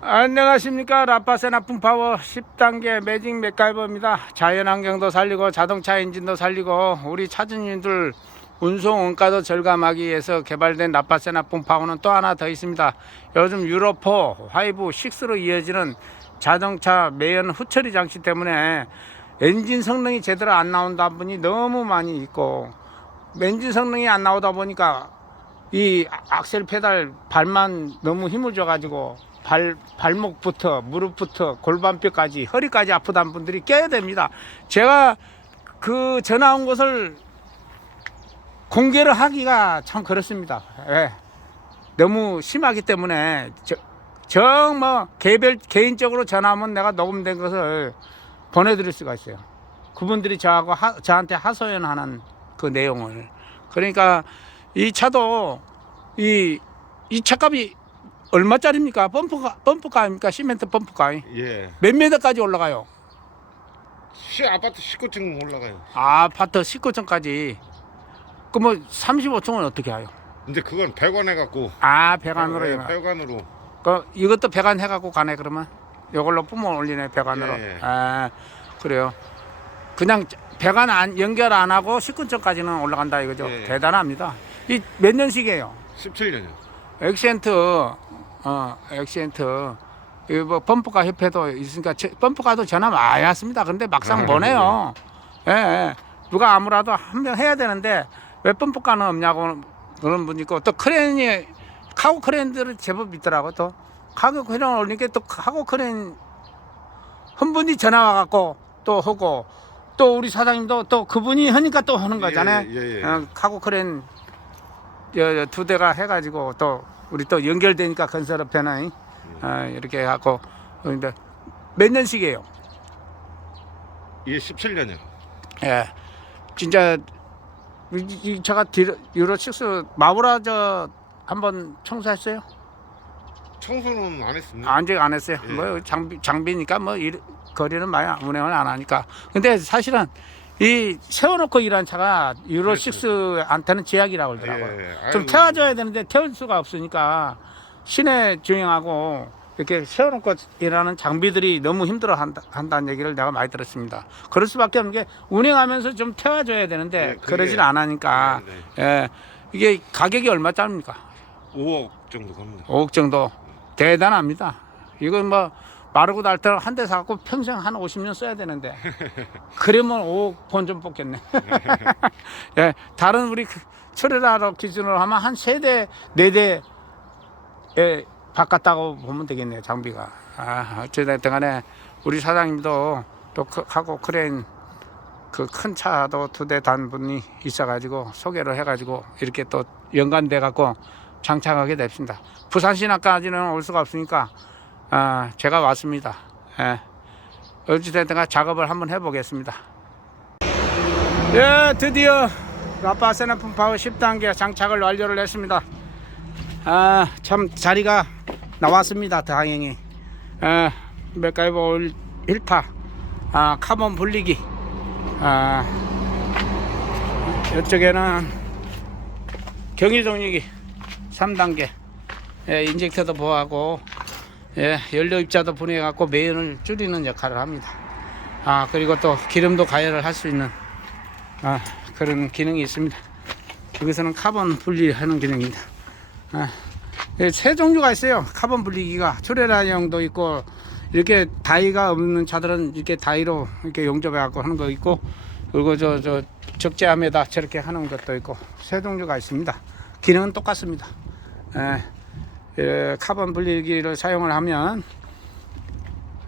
안녕하십니까. 라파세나 풍파워 10단계 매직 맥가이버입니다. 자연환경도 살리고 자동차 엔진도 살리고 우리 차주님들 운송 원가도 절감하기 위해서 개발된 라파세나 풍파워는 또 하나 더 있습니다. 요즘 유로4, 5, 6로 이어지는 자동차 매연 후처리 장치 때문에 엔진 성능이 제대로 안 나온다 분이 너무 많이 있고, 엔진 성능이 안 나오다 보니까 이 악셀 페달 발만 너무 힘을 줘가지고 발목부터 무릎부터 골반뼈까지 허리까지 아프다는 분들이 껴야 됩니다. 제가 그 전화 온 것을 공개를 하기가 참 그렇습니다. 예. 너무 심하기 때문에 정말 개인적으로 전화하면 내가 녹음된 것을 보내드릴 수가 있어요. 그분들이 저한테 하소연하는 그 내용을. 그러니까 이 차도 이 차값이 얼마짜리입니까? 범퍼카입니까? 시멘트 범퍼카. 예. 몇 미터까지 올라가요? 아파트 19층 올라가요. 아파트 19층까지. 그 뭐 35층은 어떻게 해요? 근데 그건 배관 해갖고. 배관으로. 예, 배관으로. 그 이것도 배관 해갖고 가네 그러면? 이걸로 뿜어 올리네 배관으로. 예. 그래요. 그냥 배관 연결 안 하고 19층까지는 올라간다 이거죠. 예. 대단합니다. 이 몇 년식이에요? 17년이요. 엑센트. 이거 뭐 범퍼카 협회도 있으니까 범퍼카도 전화 많이 왔습니다. 근데 막상 뭐네요. 예. 누가 아무라도 한 명 해야 되는데 왜 범퍼카는 없냐고 그런 분이 있고, 또 크레인이 카고 크레인들은 제법 있더라고. 또 카고 크레인 올리니까 또 카고 크레인 한 분이 전화 와갖고 또 하고, 또 우리 사장님도 또 그분이 하니까 또 하는 거잖아요. 예. 카고 크레인 두 대가 해가지고 또 우리 또 연결되니까 건설업체는 이렇게 해갖고. 근데 몇 년씩이에요? 이게 17년이요. 예, 진짜 이 차가 유로6 마우라 한번 청소했어요? 청소는 안 했습니다. 아직 안 했어요. 예. 뭐 장비니까 뭐 거리는 많이 운행을 안 하니까. 근데 사실은 이 세워놓고 일한 차가 유로6한테는 제약이라고 그러더라고요. 예. 좀 태워줘야 되는데 태울 수가 없으니까 시내 주행하고 이렇게 세워놓고 일하는 장비들이 너무 힘들어 한다는 얘기를 내가 많이 들었습니다. 그럴 수밖에 없는 게 운행하면서 좀 태워줘야 되는데 그러질 안 하니까. 예, 이게 가격이 얼마짜리입니까? 5억 정도 갑니다. 5억 정도. 대단합니다. 이건 뭐 마르고 닳도록 한 대 사갖고 평생 한 50년 써야 되는데 그러면 5억 본 좀 뽑겠네. 예, 다른 우리 철회라로 기준으로 하면 한 3대 4대에 바꿨다고 보면 되겠네요. 장비가. 어쨌든 간에 우리 사장님도 또 하고 크레인 그 큰 차도 2대 단 분이 있어가지고 소개를 해가지고 이렇게 또 연관돼 갖고 장착하게 됐습니다. 부산시내까지는 올 수가 없으니까 제가 왔습니다. 예. 어찌됐든 작업을 한번 해보겠습니다. 예, 드디어 라파세나 풍파워 10단계 장착을 완료를 했습니다. 참 자리가 나왔습니다. 다행히. 맥가이버 1파 카본 분리기. 이쪽에는 경유동력이 3단계. 인젝터도 보호하고, 연료 입자도 분해해갖고 매연을 줄이는 역할을 합니다. 그리고 또 기름도 가열을 할 수 있는 그런 기능이 있습니다. 여기서는 카본 분리하는 기능입니다. 세 종류가 있어요. 카본 분리기가 트레라형도 있고, 이렇게 다이가 없는 차들은 이렇게 다이로 이렇게 용접해갖고 하는 거 있고, 그리고 저 적재함에다 저렇게 하는 것도 있고, 세 종류가 있습니다. 기능은 똑같습니다. 카본 분리기를 사용을 하면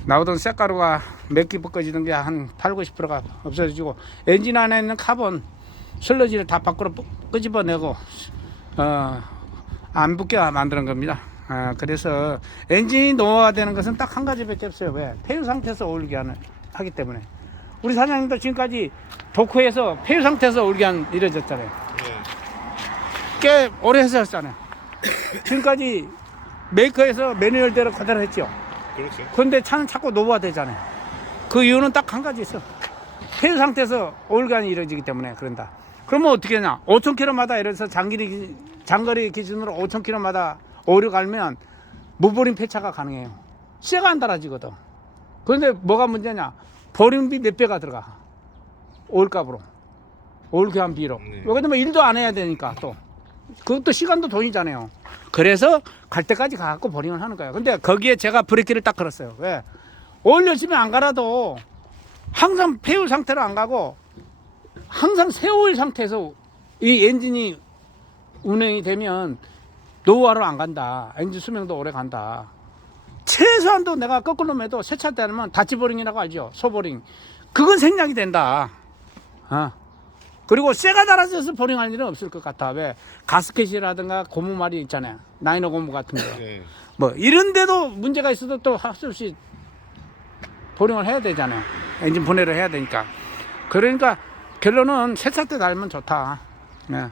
나오던 쇳가루가 몇 개 벗겨지는 게 한 80~90%가 없어지고, 엔진 안에 있는 카본 슬러지를 다 밖으로 끄집어내고 안 붙게 만드는 겁니다. 그래서 엔진이 노화되는 것은 딱 한 가지밖에 없어요. 왜? 폐유 상태에서 오일게 하기 때문에. 우리 사장님도 지금까지 도크에서 폐유 상태에서 오일게 이루어졌잖아요. 꽤 오래 했었잖아요. 지금까지 메이커에서 매뉴얼대로 그대로 했죠. 그렇죠. 그런데 차는 자꾸 노화되잖아요. 그 이유는 딱 한 가지 있어. 폐유 상태에서 오일간이 이루어지기 때문에 그런다. 그러면 어떻게 하냐? 5,000km마다 이래서 장거리 기준으로 5,000km마다 오일을 갈면 무보림 폐차가 가능해요. 쇠가 안 달아지거든. 그런데 뭐가 문제냐? 보링비 몇 배가 들어가. 오일값으로. 오일 교환비로. 네. 왜냐면 뭐 일도 안 해야 되니까 또. 그것도 시간도 돈이잖아요. 그래서 갈 때까지 가갖고 보링을 하는 거예요. 근데 거기에 제가 브레이크를 딱 걸었어요. 왜? 오일 열심히 안 갈아도 항상 폐유 상태로 안 가고 항상 새 오일 상태에서 이 엔진이 운행이 되면 노후화로 안 간다. 엔진 수명도 오래 간다. 최소한도 내가 거꾸로 매도 세차 때는 다치보링이라고 알죠? 소보링. 그건 생략이 된다. 그리고 쇠가 달아져서 보링할 일은 없을 것 같아. 왜? 가스켓이라든가 고무말이 있잖아요. 나이너 고무 같은 거. 네. 뭐 이런 데도 문제가 있어도 또 할 수 없이 보링을 해야 되잖아요. 엔진 분해를 해야 되니까. 그러니까 결론은 세차 때 달면 좋다. 네.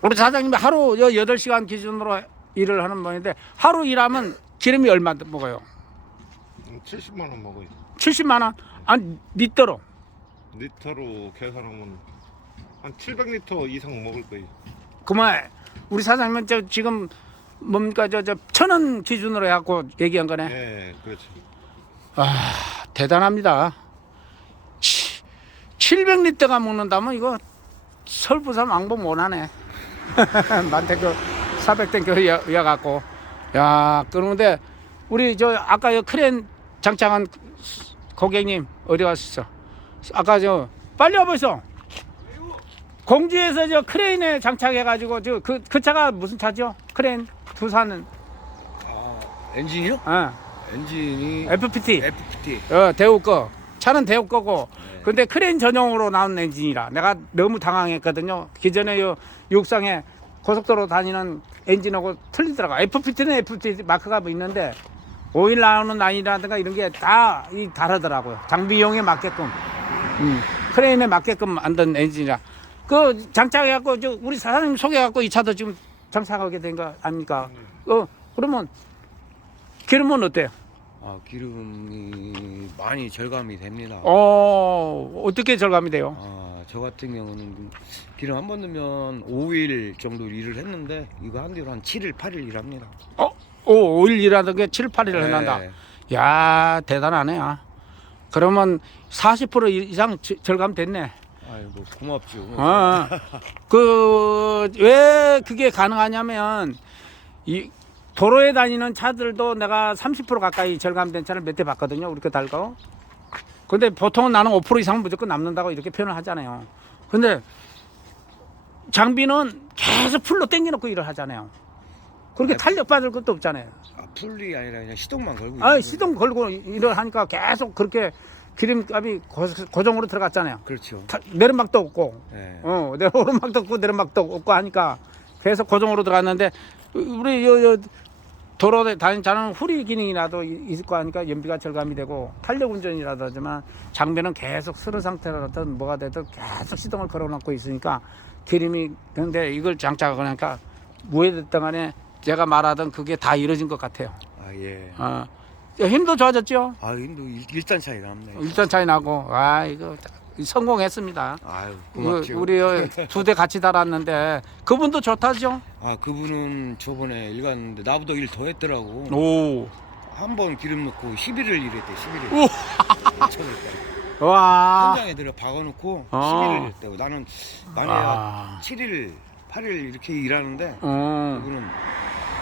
우리 사장님이 하루 8시간 기준으로 일을 하는 분인데 하루 일하면 기름이 얼마 먹어요? 70만 원 먹어요. 70만 원? 아니 리터로. 리터로 계산하면 한 700리터 이상 먹을 거예요. 그만 우리 사장님은 지금 뭡니까 저 1,000원 기준으로 해갖고 얘기한 거네. 네, 그렇죠. 아 대단합니다. 700리터가 먹는다면 이거 서울 부산 왕복 못하네. 만테크 400탱크 이어갖고. 야 그런데 우리 저 아까 크레인 장착한 고객님 어디 가셨어? 아까 저 빨리 와보시오. 공주에서 저 크레인에 장착해가지고 그 차가 무슨 차죠? 크레인 두산은 엔진이요? 엔진이 FPT. FPT. 대우 거. 차는 대우 거고. 네. 근데 크레인 전용으로 나온 엔진이라 내가 너무 당황했거든요. 기존에 요 육상에 고속도로 다니는 엔진하고 틀리더라고. FPT는 FPT 마크가 뭐 있는데 오일 나오는 라인이라든가 이런 게 다 다르더라고요. 장비용에 맞게끔. 크레인에 맞게끔 만든 엔진이라. 그 장착해갖고 우리 사장님 소개해갖고 이 차도 지금 장착하게 된 거 아닙니까? 그러면 기름은 어때요? 기름이 많이 절감이 됩니다. 어떻게 절감이 돼요? 저 같은 경우는 기름 한 번 넣으면 5일 정도 일을 했는데 이거 한 뒤로 한 7일, 8일 일합니다. 5일 일하던 게 7, 8일을 해난다. 야 대단하네. 그러면 40% 이상 절감 됐네. 아이고 고맙죠. 왜 그게 가능하냐면 이 도로에 다니는 차들도 내가 30% 가까이 절감된 차를 몇 대 봤거든요. 우리 거 달고. 근데 보통은 나는 5% 이상은 무조건 남는다고 이렇게 표현을 하잖아요. 근데 장비는 계속 풀로 당겨놓고 일을 하잖아요. 그렇게 탄력 받을 것도 없잖아요. 풀이 아니라 그냥 시동만 걸고 있는 시동 걸고 일을 하니까 계속 그렇게 기름값이 고정으로 들어갔잖아요. 그렇죠. 내리막도 없고, 네. 오르막도 없고 내리막도 없고 하니까 계속 고정으로 들어갔는데 우리 도로에 다니는 차는 후리 기능이라도 있을 거 하니까 연비가 절감이 되고 탄력 운전이라도 하지만 장비는 계속 스르 상태라든 뭐가 되든 계속 시동을 걸어놓고 있으니까 기름이 근데 이걸 장착하니까 무해됐던 간에 제가 말하던 그게 다 이루어진 것 같아요. 예. 힘도 좋아졌죠? 힘도 일단 차이 남네. 일단 차이 나고 이거 성공했습니다. 고맙죠. 우리 2대 같이 달았는데 그분도 좋다죠? 그분은 저번에 일 갔는데 나보다 일 더 했더라고. 오. 한 번 기름 넣고 11일 일했대. 11일. 오. 와. 현장에 들어 박아놓고 어. 11일 했다고. 나는 만약에 7일, 8일 이렇게 일하는데 그분은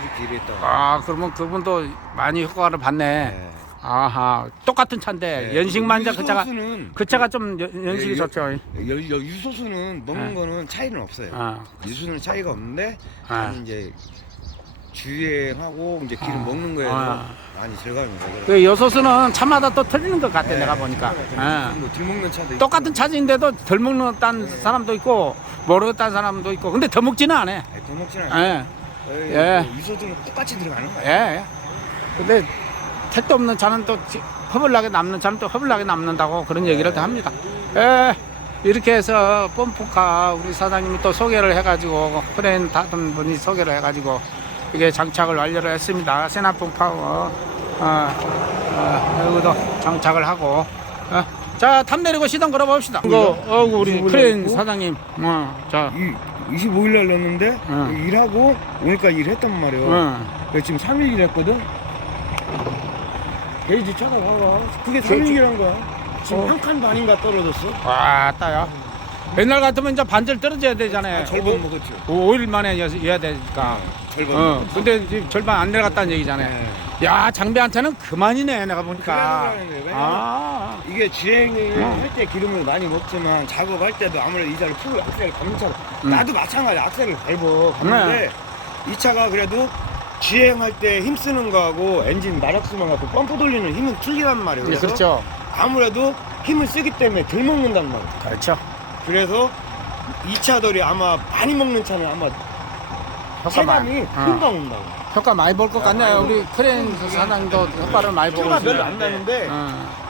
이렇게 일했다고. 그러면 그분도 많이 효과를 봤네. 네. 아하. 똑같은 차인데 네. 연식만자 그 차가 좀 연식이 네, 좋죠. 유소수는 먹는 네. 거는 차이는 없어요. 유소수는 차이가 없는데 이제 주행하고 이제 기름 먹는 거에 많이 절감이 되더라고요. 그 여소수는 차마다 또 틀리는 것 같아. 네, 내가 보니까. 덜 먹는 차도 똑같은 차인데도 덜 먹는 사람도 있고 모르겠다는 사람도 있고. 근데 더 먹지는 않아. 더 먹지는 않아요. 유소수는 똑같이 들어가는 거예요. 예. 근데 택도 없는 차는 또 허블나게 남는 차는 또 허블나게 남는다고 그런 얘기를 또 합니다. 이렇게 해서 펌프카 우리 사장님이 또 소개를 해가지고 크레인 다른 분이 소개를 해가지고 이게 장착을 완료를 했습니다. 세나풍 파워 여기도 장착을 하고 자 탑 내리고 시동 걸어 봅시다. 우리 크레인 사장님 자 25일 날 넣었는데 일하고 오늘까지 일했단 말이에요. 그래서 지금 3일 일했거든. 게이지 차가 봐봐. 그게 3.6이란 거야. 지금 어. 한 칸 반인가 떨어졌어. 와, 따야. 옛날 같으면 이제 반절 떨어져야 되잖아요. 절반 먹었지. 5일 만에 해야 되니까. 절반 어, 먹었어. 근데 지금 절반 안 내려갔다는 얘기잖아요. 네. 야, 장비한테는 그만이네, 내가 보니까. 그래야 되는 거예요. 아, 이게 주행을 어. 할 때 기름을 많이 먹지만 작업할 때도 아무래도 이 차를 풀 악셀을 밟는 차가 나도 마찬가지야. 악셀을 밟어 밟는데 이 차가 그래도 주행할 때 힘쓰는 거하고 엔진 마력수만 갖고 펌프 돌리는 힘은 틀리단 말이에요. 네, 그래서 그렇죠. 아무래도 힘을 쓰기 때문에 덜 먹는단 말이에요. 그렇죠. 그래서 이 차들이 아마 많이 먹는 차는 아마 체감이 금방 온다고. 효과 많이 볼 것 같네요. 우리 크레인 사장님도 효과를 많이 보고 표가 있어요. 별로 안 나는데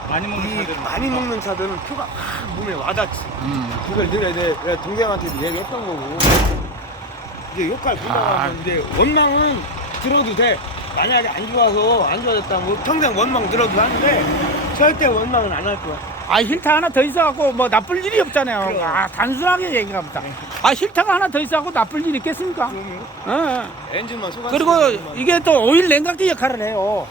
많이 많이 먹는 차들은 표가 확 몸에 와닿지. 그걸 늘 내가 동생한테도 얘기했던 거고 이제 효과를 본다고 하면 이제 원망은 들어도 돼. 만약에 안 좋아서 안 좋아졌다면 뭐 평생 원망 들어도 하는데 절대 원망은 안 할 거야. 아, 힐타 하나 더 있어갖고 뭐 나쁠 일이 없잖아요. 그럼. 아, 단순하게 얘기가 보다. 아, 힐타가 하나 더 있어갖고 나쁠 일이 있겠습니까? 어. 엔진만 소각. 그리고 이게 또 오일 냉각기 역할을 해요.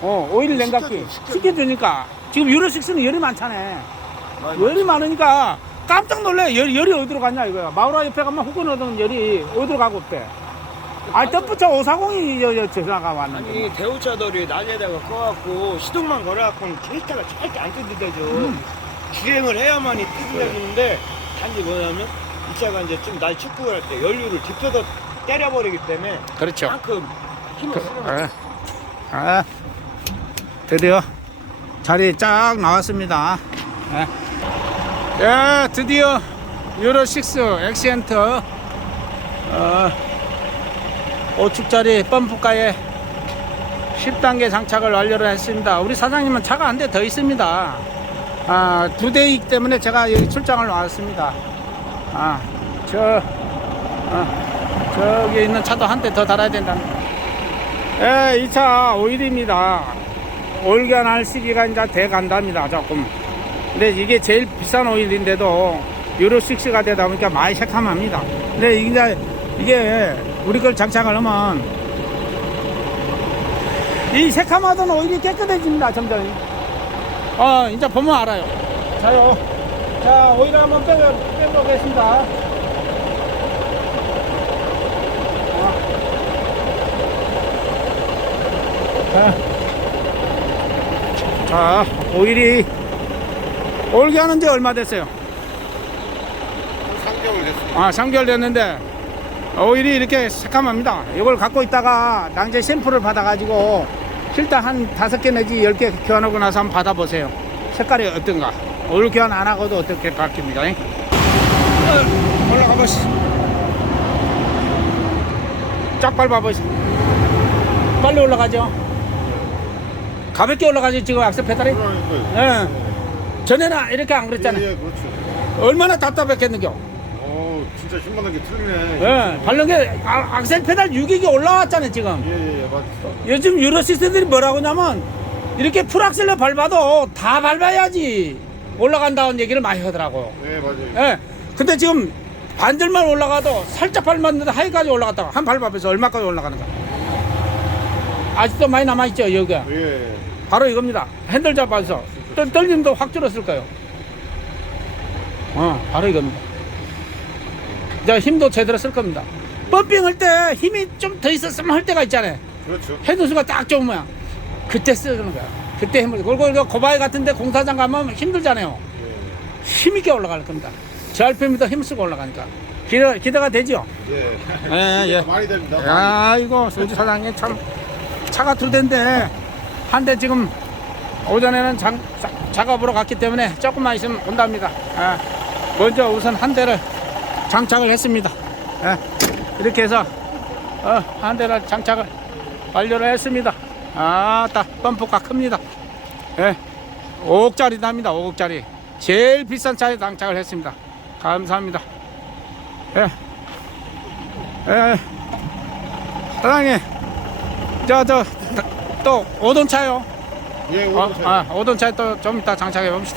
오일 냉각기 시켜주니까 지금 유로6는 열이 많잖아요. 열이 많으니까 깜짝 놀래. 열이 어디로 갔냐 이거야. 마우라 옆에 가면 후근 얻은 열이 어디로 가고 없대. 아, 덧붙여 540이 전화가 왔는데. 아니 대우차들이 낮에다가 꺼갖고 시동만 걸어갖고는 데이터가 절대 안 뜯어져. 주행을 해야만이 뜯어지는데 단지 뭐냐면 이 차가 이제 좀 날 축구를 할 때 연료를 뒤집어 때려버리기 때문에 그렇죠. 그만큼 힘을 쓰는 드디어 자리 쫙 나왔습니다. 예, 드디어 유로6 엑시엔트 5축짜리 펌프가에 10단계 장착을 완료를 했습니다. 우리 사장님은 차가 한 대 더 있습니다. 2대이기 때문에 제가 여기 출장을 나왔습니다. 저기 있는 차도 한 대 더 달아야 된다는. 예, 이 차 오일입니다. 오일 교환할 시기가 이제 돼 간답니다, 조금. 근데 이게 제일 비싼 오일인데도 유로6가 되다 보니까 많이 새카맣니다. 근데 이게 우리 걸 장착을 하면 이 새카마던 오일이 깨끗해집니다, 점점. 이제 보면 알아요. 자, 오일을 한번 빼보겠습니다. 자, 오일 교환한 지 얼마 됐어요? 3개월 됐습니다. 3개월 됐는데 오일이 이렇게 새카맣니다. 이걸 갖고 있다가 낭제 샘플을 받아가지고 필터 한 5개 내지 10개 교환하고 나서 한번 받아보세요. 색깔이 어떤가. 오일 교환 안 하고도 어떻게 바뀝니다. 올라가 보시. 쫙 밟아보시. 빨리 올라가죠. 가볍게 올라가지 지금 악셀 페달이. 예. 전에는 이렇게 안 그랬잖아요. 예, 그렇죠. 얼마나 답답했겠는겨. 진짜 힘만하게 틀리네. 예, 발령게 악셀 페달 유격이 올라왔잖아요 지금. 예, 맞죠. 요즘 유로 시스템들이 뭐라고 하냐면 이렇게 풀악셀로 밟아도 다 밟아야지 올라간다는 얘기를 많이 하더라고요. 네, 맞아요. 예. 근데 지금 반절만 올라가도 살짝 밟았는데 하이까지 올라갔다가 한 밟아서 얼마까지 올라가는 거야. 아직도 많이 남아있죠 여기가. 예. 바로 이겁니다. 핸들 잡아서 떨림도 확 줄었을 거예요. 바로 이겁니다. 이제 힘도 제대로 쓸 겁니다. 펌핑 할 때 힘이 좀 더 있었으면 할 때가 있잖아요. 그렇죠. 헤드수가 딱 좋은 모양. 그때 쓰는 거야. 그때 힘을. 그리고 고바이 같은데 공사장 가면 힘들잖아요. 힘있게 올라갈 겁니다. 저 RPM이 더 힘쓰고 올라가니까. 기대가 되죠? 예. 예. 많이 됩니다. 야, 이거 소주 사장님 참 차가 2대인데 한 대 지금 오전에는 작업으로 갔기 때문에 조금만 있으면 온답니다. 먼저 우선 한 대를 장착을 했습니다. 이렇게 해서 한 대를 장착을 완료를 했습니다. 딱 펌프가 큽니다. 5억짜리 납니다. 5억짜리 제일 비싼 차에 장착을 했습니다. 감사합니다. 사장님 또 5돈 차요. 예, 5돈 차에 또 좀 이따 장착해 봅시다.